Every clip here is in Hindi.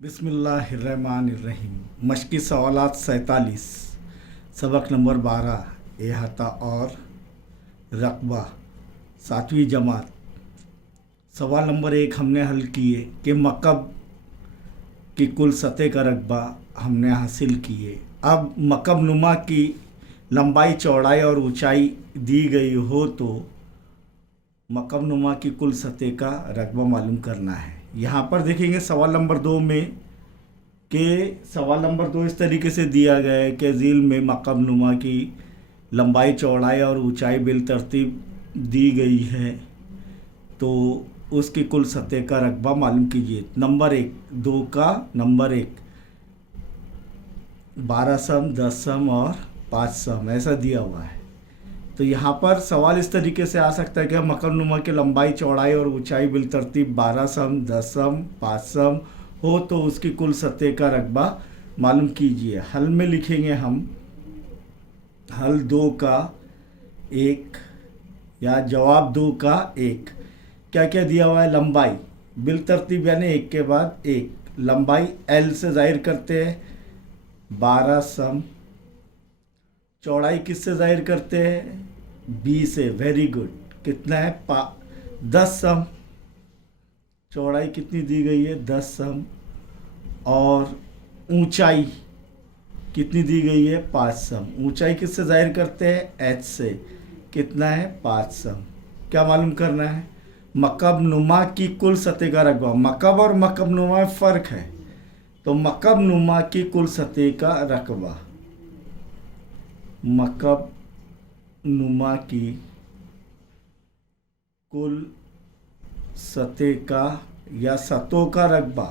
बिस्मिल्लाहिर्रहमानिर्रहीम। मशक़ी सवालात 47, सबक नंबर 12, एहाता और रकबा, 7वीं जमात। सवाल नंबर 1 हमने हल किए कि मकब की कुल सतह का रकबा हमने हासिल किए। अब मकब नुमा की लंबाई, चौड़ाई और ऊंचाई दी गई हो तो मकब नुमा की कुल सतह का रकबा मालूम करना है। यहाँ पर देखेंगे सवाल नंबर 2 में सवाल नंबर 2 इस तरीके से दिया गया है कि झील में मकब नुमा की लंबाई, चौड़ाई और ऊंचाई बिल तरतीब दी गई है, तो उसकी कुल सतह का रकबा मालूम कीजिए। नंबर 1, 2 का नंबर 1 12 सम, 10 सम और 5 सम ऐसा दिया हुआ है। तो यहाँ पर सवाल इस तरीके से आ सकता है कि मकब नुमा की लंबाई, चौड़ाई और ऊंचाई बिल तरतीब 12 सम, 10 सम, 5 सम हो तो उसकी कुल सतह का रकबा मालूम कीजिए। हल में लिखेंगे हम हल 2 का 1 या जवाब 2 का 1। क्या क्या दिया हुआ है? लंबाई बिल तरतीब यानी एक के बाद एक, लंबाई L से जाहिर करते हैं 12 सम। चौड़ाई किससे जाहिर करते हैं? B से। Very good. कितना है? 10 सम। चौड़ाई कितनी दी गई है? 10 सम। और ऊंचाई कितनी दी गई है? 5 सम। ऊंचाई किससे जाहिर करते हैं? H से। कितना है? 5 सम। क्या मालूम करना है? मकब नुमा की कुल सतह का रकबा। मकब और मकब नुमा में फ़र्क है, तो मकब नुमा की कुल सतह का रकबा, मकब नुमा की कुल सतह का या सतहों का रकबा,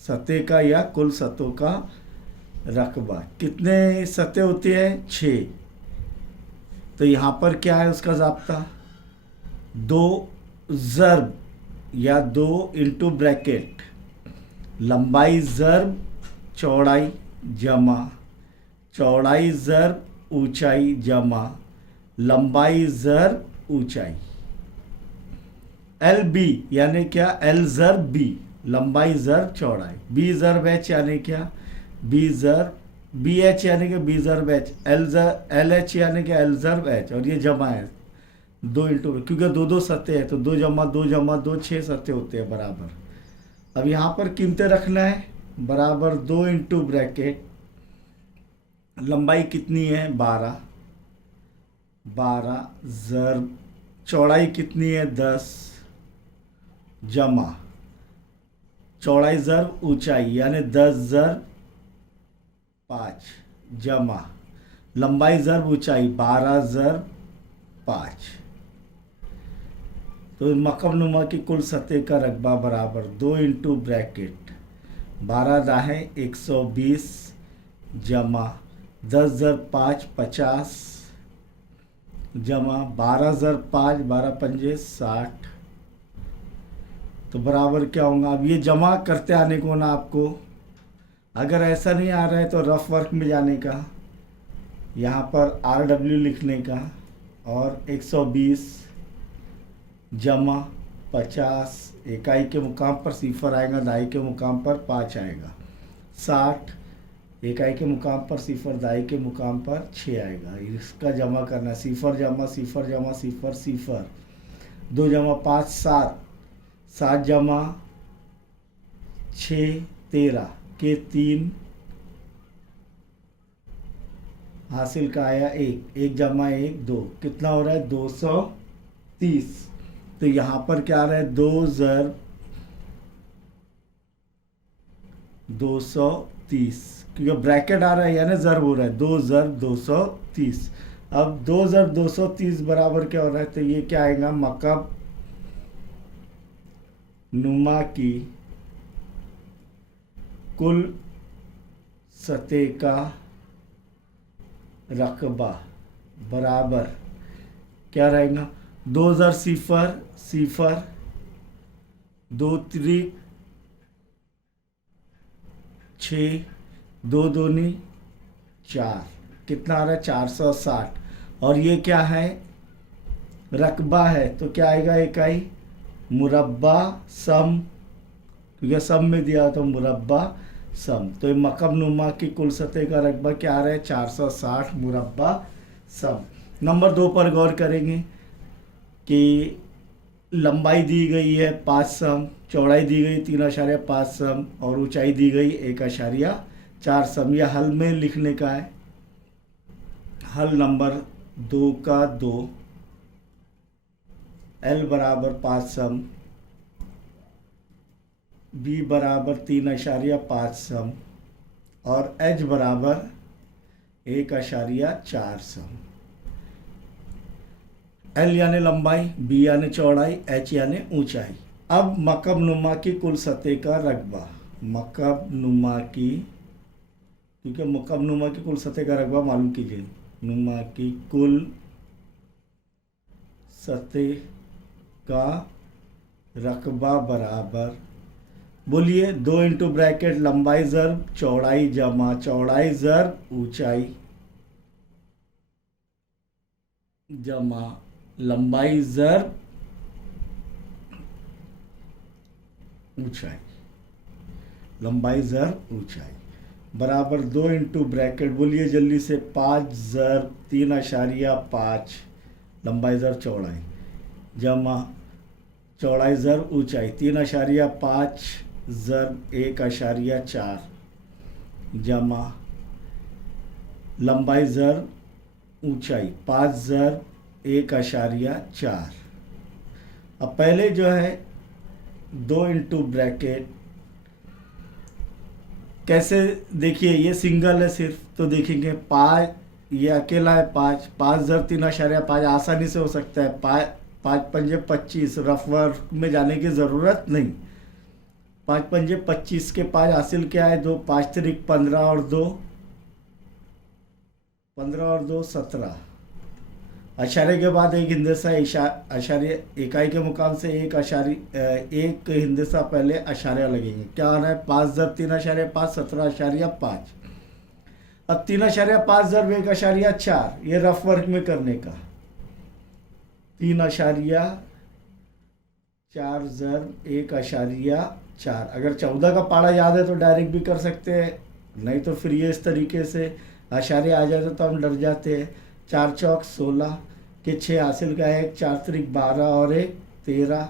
सतह का या कुल सतहों का रकबा। कितने सतह होती है? 6। तो यहाँ पर क्या है उसका ज़ाब्ता? 2 ज़र्ब या 2 इंटू ब्रैकेट लंबाई ज़र्ब चौड़ाई जमा चौड़ाई ज़र्ब ऊंचाई जमा लंबाई ज़र्ब ऊंचाई। LB यानी क्या? L ज़र्ब B, लंबाई ज़र्ब चौड़ाई। B ज़र्ब H यानी क्या? B ज़र्ब BH यानी कि B ज़र्ब H। LH यानी कि L ज़र्ब H। और ये जमा है 2 इंटू, क्योंकि 2 सतह है तो 2 जमा 2 जमा 2 6 सतह होते हैं बराबर। अब यहाँ पर कीमतें रखना है बराबर 2 इंटू ब्रैकेट लंबाई कितनी है? 12 ज़र्ब चौड़ाई कितनी है? 10 जमा चौड़ाई ज़र्ब ऊंचाई यानी 10 ज़र्ब 5 जमा लंबाई ज़र्ब ऊंचाई 12 ज़र्ब 5। तो मकब नुमा की कुल सतह का रकबा बराबर 2 इंटू ब्रैकेट 12 दाहें 120 जमा 10 ज़र्ब 5 50 जमा 12 ज़र्ब 5 12 पंजे 60। तो बराबर क्या होगा? अब ये जमा करते आने को ना आपको, अगर ऐसा नहीं आ रहा है तो रफ वर्क में जाने का, यहाँ पर RW लिखने का और 120 जमा 50, इकाई के मुकाम पर सिफर आएगा, दाई के मुकाम पर 5 आएगा, 60 इकाई के मुकाम पर सिफर, दाई के मुकाम पर 6 आएगा। इसका जमा करना, सिफर जमा सिफर जमा सिफर सिफर, 2 जमा 5 7, 7 जमा 6 13 के 3 हासिल का आया 1, 1 जमा 1 2, कितना हो रहा है? 230। तो यहाँ पर क्या आ रहा है? 2 ज़र्ब 230, क्योंकि ब्रैकेट आ रहा है यानी ज़र्ब हो रहा है। 2 ज़र्ब 230। अब 2 ज़र्ब 230 बराबर क्या हो रहा है? तो ये क्या आएगा? मकब नुमा की कुल सतह का रकबा बराबर क्या रहेगा? 2 ज़र सिफर सिफर, 2 त्रिक 6, 2 दूनी 4, कितना आ रहा है? 460। और ये क्या है? रकबा है, तो क्या आएगा? इकाई मुरब्बा सम क्योंकि सम में दिया तो मुरब्बा सम। तो ये मकम नुमा की कुल सतह का रकबा क्या आ रहा है? 460 मुरब्बा सम। नंबर 2 पर गौर करेंगे कि लंबाई दी गई है 5 सम, चौड़ाई दी गई 3.5 सम और ऊंचाई दी गई 1.4 सम। यह हल में लिखने का है। हल नंबर 2 का 2, L बराबर 5 सम, B बराबर 3.5 सम और H बराबर 1.4 सम। L यानी लंबाई, B यानी चौड़ाई, H यानी ऊंचाई। अब मकब नुमा की कुल सतह का रकबा, मकब नुमा की, क्योंकि मकब नुमा की कुल सतह का रकबा मालूम कीजिए। नुमा की कुल सतह का रकबा बराबर, बोलिए 2 इंटू ब्रैकेट लंबाई ज़र्ब चौड़ाई जमा चौड़ाई ज़र्ब ऊंचाई जमा लंबाई ज़र्ब ऊंचाई, लंबाई ज़र्ब ऊंचाई बराबर 2 इंटू ब्रैकेट, बोलिए जल्दी से, 5 ज़र्ब 3.5 लंबाई ज़र्ब चौड़ाई जमा चौड़ाई ज़र्ब ऊंचाई 3.5 ज़र्ब 1.4 जमा लंबाई ज़र्ब ऊंचाई 5 ज़र्ब 1.4। अब पहले जो है 2 इंटू ब्रैकेट, कैसे देखिए, ये सिंगल है सिर्फ, तो देखेंगे 5, ये अकेला है 5 ज़र्ब 3.5 आसानी से हो सकता है। 5 पंजे 25, रफ वर्क में जाने की ज़रूरत नहीं। 5 पंजे 25 के 5 हासिल क्या है? 2, 5 त्रिक 15 और 2 17। अशारे के बाद एक हिंदसा, अशारे इकाई के मुकाम से एक हिंदसा पहले अशारिया लगेंगे। क्या आ रहा है? 5 ज़र्ब 3.5 17.5। अब 3.5 ज़र्ब 1.4, ये रफ वर्क में करने का। 3.4 ज़र्ब 1.4। अगर 14 का पाड़ा याद है तो डायरेक्ट भी कर सकते हैं, नहीं तो फिर ये इस तरीके से आशारे आ जाते तो हम डर जाते हैं। 4 चौक 16 के 6 हासिल का है, 4 त्रिक 12 और 1 13।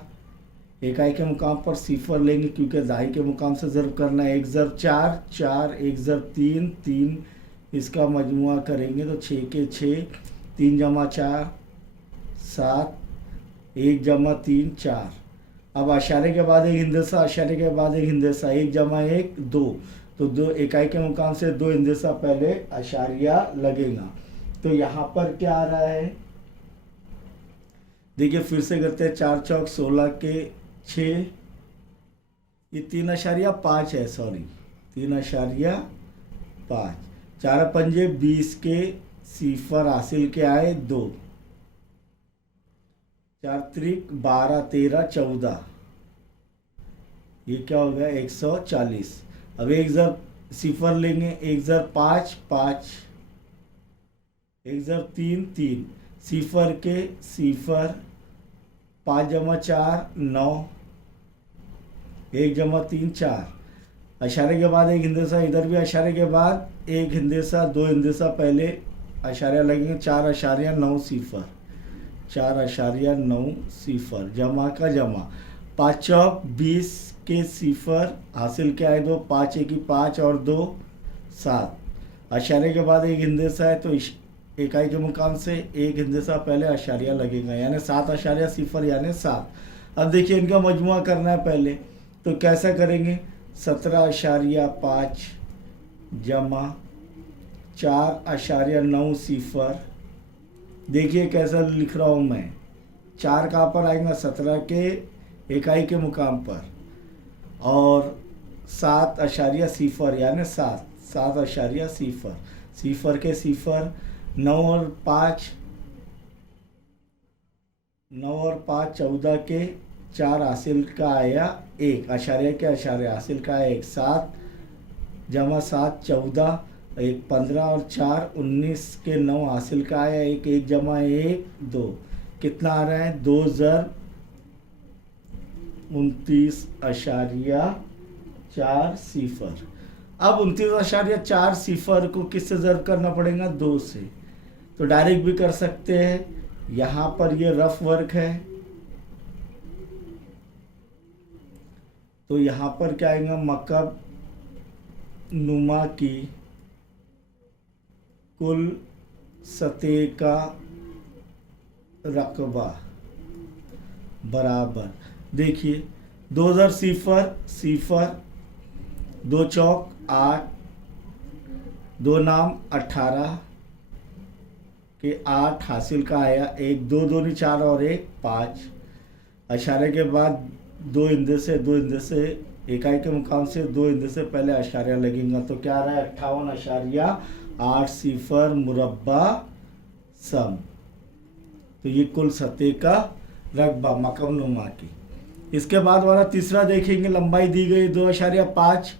इकाई के मुकाम पर सिफर लेंगे क्योंकि दाई के मुकाम से ज़र्ब करना है। 1 ज़र्ब 4 4, 1 ज़र्ब 3 3, इसका मजमुआ करेंगे तो 6 के 6, 3 जमा 4 7, 1 जमा 3 4। अब अशारे के बाद एक हिंदसा, अशारे के बाद एक हिंदसा, 1 जमा 1 2, तो 2 इकाई के मुकाम से 2 हिंदसा पहले अशारिया लगेगा। तो यहाँ पर क्या आ रहा है? देखिए फिर से करते हैं। 4 चौक 16 के 6, ये 3.5 है, सॉरी 3.5। 4 पंजे 20 के सिफर हासिल के आए 2, 4 त्रिक 12 13 14, ये क्या हो गया? 140। अब 1 ज़र्ब सिफर लेंगे, 1 ज़र्ब 5 5, 1 ज़र्ब 3 3, सिफर के सिफर, 5 जमा 4 9, 1 जमा 3 4। अशारे के बाद एक हिंदसा, इधर भी अशारे के बाद एक हिंदसा, 2 हिंदसा पहले अशारिया लगेंगे। 4.9 सिफर, 4.9 सिफर, जमा का जमा, 5 चौक 20 के सिफर हासिल क्या है? 2, 5 1 5 और 2 7। अशारे के बाद एक हिंदसा है तो इकाई के मुकाम से एक हिंदसा पहले अशारिया लगेगा, यानी 7.0 यानी 7। अब देखिए इनका मजमुआ करना है पहले, तो कैसा करेंगे? 17.5 जमा 4.9 सिफर। देखिए कैसा लिख रहा हूँ मैं, 4 कहाँ पर आएगा? 17 के इकाई के मुकाम पर, और 7.0 यानी 7.0 सिफर के सिफर, 9 और 5 14 के 4 हासिल का आया 1, अशारिया के अशारे हासिल का 1, 7 जमा 7 14, 1 15 और 4 19 के 9 हासिल का आया 1, 1 जमा 1 2, कितना आ रहा है? 2 ज़र्ब 29.5 4 सिफर। अब 29.4 सिफर को किससे ज़र्ब करना पड़ेगा? 2 से। तो डायरेक्ट भी कर सकते हैं। यहाँ पर ये रफ वर्क है, तो यहाँ पर क्या आएगा? मकब नुमा की कुल सतह का रकबा बराबर, देखिए 2000 सिफर सिफर, 2 चौक 8, 2 नाम 18 के 8 हासिल का आया, 1 2 दूनी 4 और 1 5। अशारे के बाद 2 इंदे से इकाई के मुकाम से 2 इंदे से पहले अशारिया लगेगा, तो क्या आ रहा है? 58.8 सिफर मुरब्बा सम। तो ये कुल सतह का रकबा मकब नुमा की। इसके बाद वाला तीसरा देखेंगे। लंबाई दी गई 2.5,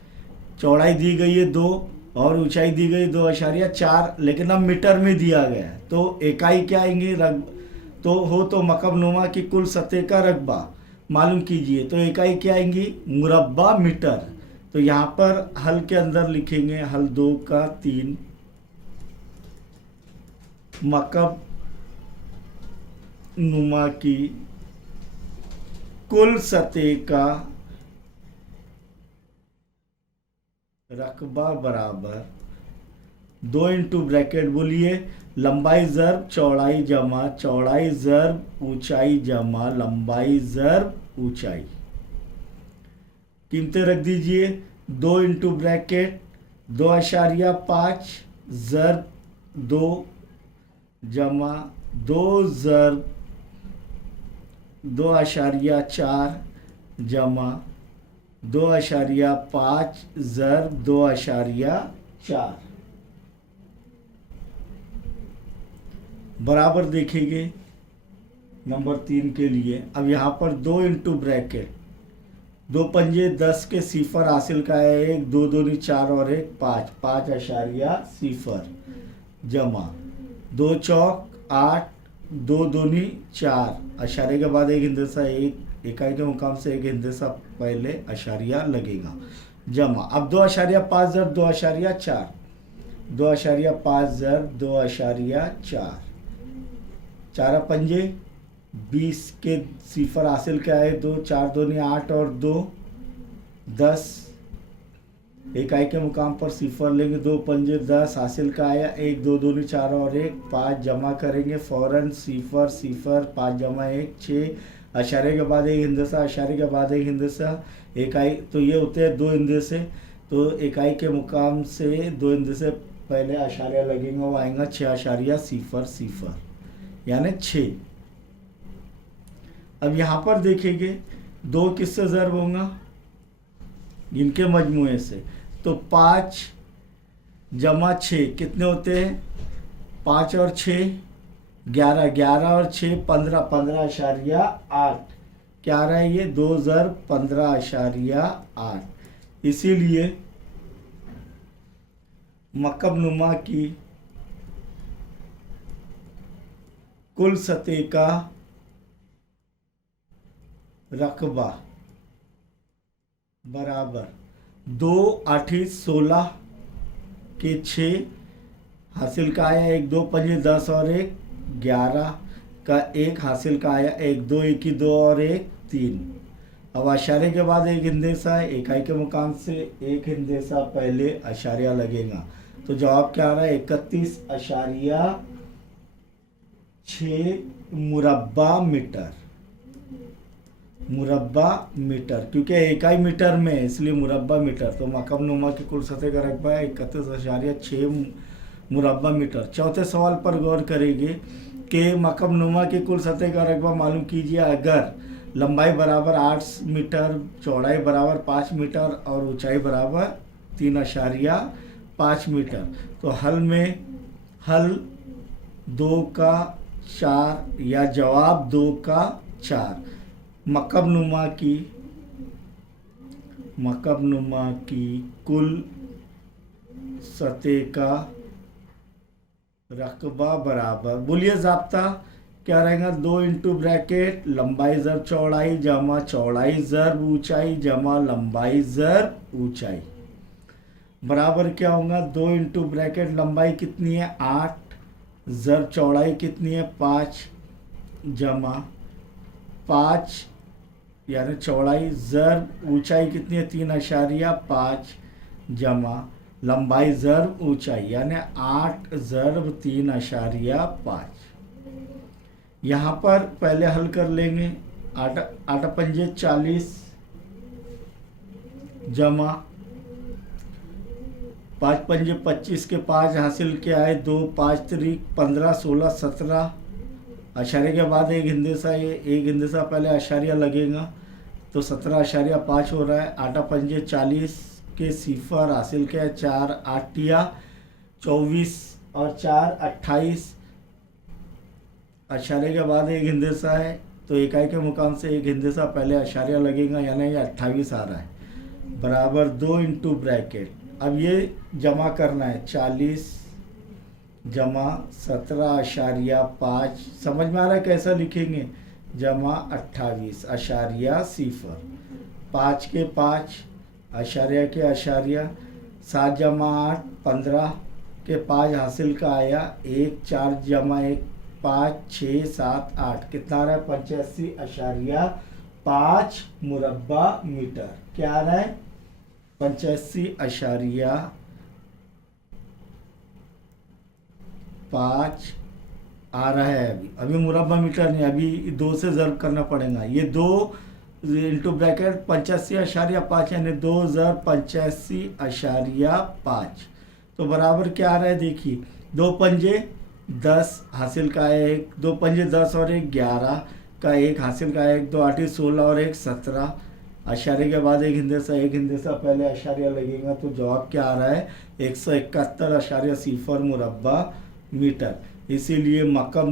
चौड़ाई दी गई है 2 और ऊंचाई दी गई 2.4, लेकिन अब मीटर में दिया गया है, तो इकाई क्या आएंगी? तो मकब नुमा की कुल सतह का रकबा मालूम कीजिए, तो इकाई क्या आएंगी? मुरब्बा मीटर। तो यहाँ पर हल के अंदर लिखेंगे, हल 2 का 3 मकब नुमा की कुल सतह का रकबा बराबर 2 इंटू ब्रैकेट बोलिए, लंबाई ज़र्ब चौड़ाई जमा चौड़ाई ज़र्ब ऊंचाई जमा लंबाई ज़र्ब ऊंचाई। कीमतें रख दीजिए। 2 इंटू ब्रैकेट 2.5 ज़र्ब 2 जमा 2 ज़र्ब 2.4 जमा 2.5 ज़र्ब 2.4 बराबर देखेंगे नंबर 3 के लिए। अब यहाँ पर 2 इंटू ब्रैकेट 2 पंजे 10 के सिफर हासिल का है, 1 2 दूनी 4 और 1 5 5 सिफर जमा 2 चौक 8 2 दूनी 4, अशारे के बाद एक हिंदसा, एक इकाई के मुकाम से एक हिंदसा पहले अशारिया लगेगा, जमा। अब 2.5 ज़र्ब 2.4 2.5 ज़र्ब 2.4 4 पंजे 20 के सिफर हासिल क्या है? 2 4 दूनी 8 और 2 10, इकाई के मुकाम पर सिफर लेंगे, 2 पंजे 10 हासिल का आया, 1 2 दूनी 4 और 1 5 जमा करेंगे फौरन, सिफर सिफर 5 जमा 1 6, अशारे के बाद एक हिंदसा अशारे के बाद एक हिंदसा, इकाई तो ये होते हैं 2 हिंदसे, तो इकाई के मुकाम से 2 हिंदसे पहले अशारिया लगेंगे, वो आएगा 6 सिफर सिफर यानी 6। अब यहाँ पर देखेंगे 2 किससे ज़र्ब होगा? इनके मजमूए से, तो 5 जमा 6 कितने होते हैं? 5 और 6 11, 11 और 6 15, 15.8 क्या आ रहा है? ये 2 ज़र्ब 15.8। इसीलिए मकब नुमा की कुल सतह का रकबा बराबर 2 8 16 के 6 हासिल का आया, 1 2 पंजे 10 और 1 11 का 1 हासिल का आया, 1 2 1 2 और 1 3। अब अशारे के बाद एक हिंदेसा है, इकाई के मुकाम से एक हिंदेसा पहले अशारिया लगेगा, तो जवाब क्या आ रहा है? 31.6 मुरब्बा मीटर। मुरब्बा मीटर, क्योंकि इकाई मीटर में है इसलिए मुरब्बा मीटर। तो मकब नुमा की कुल सतह का रकबा है 31.6 मुरब्बा मीटर। चौथे सवाल पर गौर करेंगे कि मकब नुमा की कुल सतह का रकबा मालूम कीजिए अगर लंबाई बराबर 8 मीटर, चौड़ाई बराबर 5 मीटर और ऊंचाई बराबर 3.5 मीटर। तो हल 2 का 4 या जवाब 2 का 4 मकब नुमा की कुल सतह का रकबा बराबर, बोलिए ज़ाब्ता क्या रहेगा, 2 इंटू ब्रैकेट लंबाई ज़र चौड़ाई जमा चौड़ाई ज़र ऊंचाई जमा लंबाई ज़र ऊंचाई बराबर क्या होगा, 2 इंटू ब्रैकेट लंबाई कितनी है 8 ज़र चौड़ाई कितनी है 5 जमा 5 यानी चौड़ाई ज़र ऊंचाई कितनी है 3.5 जमा लंबाई ज़र ऊंचाई यानी 8 ज़र 3.5। यहाँ पर पहले हल कर लेंगे, 8 पंजे 40 जमा 5 पंजे 25 के 5 हासिल के आए 2 5 3 15 16 17 अशारे के बाद एक हिंदेसा, एक हिंदेसा पहले अशारिया लगेगा तो 17.5 हो रहा है। 8 पंजे 40 के सिफर हासिल के 4 8 24 और 4 28 अशारे के बाद एक हिंदेसा है तो इकाई के मुकाम से एक हिंदेसा पहले अशारिया लगेगा यानी ये 28 आ रहा है बराबर 2 इंटू ब्रैकेट। अब ये जमा करना है 40 जमा 17.5 समझ में आ रहा है कैसा लिखेंगे जमा 28 अशारिया सिफर 5 के 5 अशारिया के अशारिया 7 जमा 8 15 के 5 हासिल का आया 1 4 जमा 1 5 6 7 8 कितना आ रहा है 85.5 मुरब्बा मीटर। क्या आ रहा है 85.5 आ रहा है। अभी मुरब्बा मीटर नहीं, अभी 2 से ज़र्ब करना पड़ेगा। ये 2 इंटू ब्रैकेट 85.5 यानी 2 ज़र्ब 85.5 तो बराबर क्या आ रहा है देखिए 2 पंजे 10 हासिल का है 1 2 पंजे 10 और 1 11 का 1 हासिल का है 1 2 8 16 और 1 17 अशारे के बाद एक हिंदेसा पहले अशारिया लगेगा तो जवाब क्या आ रहा है 171.0 मुरब्बा मीटर। इसीलिए मकब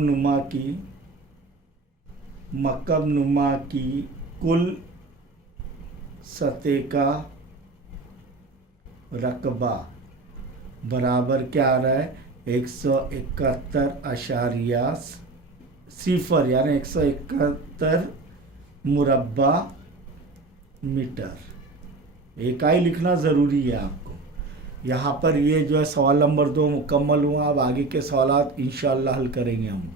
नुमा की कुल सतह का रकबा बराबर क्या आ रहा है 171.0 यानी 171 मुरब्बा मीटर। इकाई लिखना ज़रूरी है आपको। यहाँ पर ये जो है सवाल नंबर 2 मुकम्मल हुआ। अब आगे के सवाल इंशाअल्लाह हल करेंगे हम।